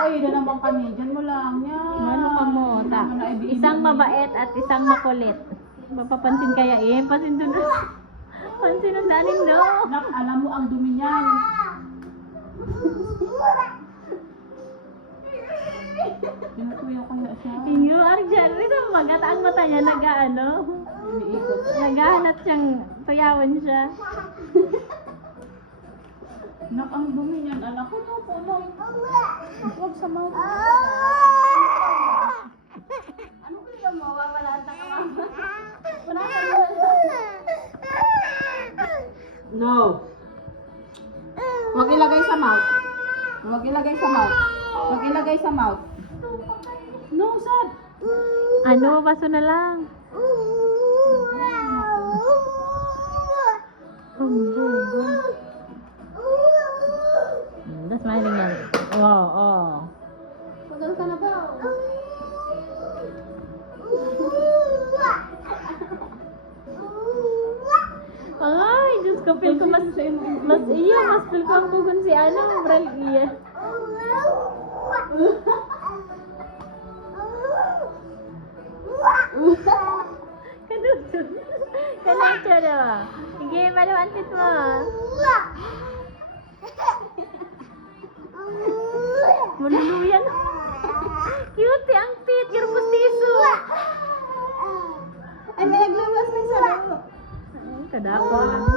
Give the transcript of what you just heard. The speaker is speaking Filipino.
ay, na naman kami. Diyan mo lang. Yan. Ano ka mo? Isang mabait at isang makulit. Mapapansin kaya eh. Pansin doon. Pansin ang danin do. Nak, alam mo ang dumi niyan. Pinutuyo ko na siya. Inyo, Arjan. Ito magat ang mata niya. Nag-ano. Umiikot. Naghahanap siyang tuyawan siya. Nak, ang dumi niyan. Anak ko na po. Huwag sa mouth. Ano kaya mo? Wawalaan ka mama. Wala ka No. Huwag ilagay sa mouth. Huwag ilagay sa mouth. Huwag ilagay sa mouth. No, sad. Ano? Baso na lang. That's smiling yan. Oh, oh. Pagal ka na ba? Ay, Diyos ko, feel ko mas feel ko ang bugon si ano, Bral, iya. Kadudod. Kanacho na ba? Sige, maluantit mo. Maluluyan. Cute, ang tit, garpustiso. Ay, may naglabas ng sarap. Kadako lang.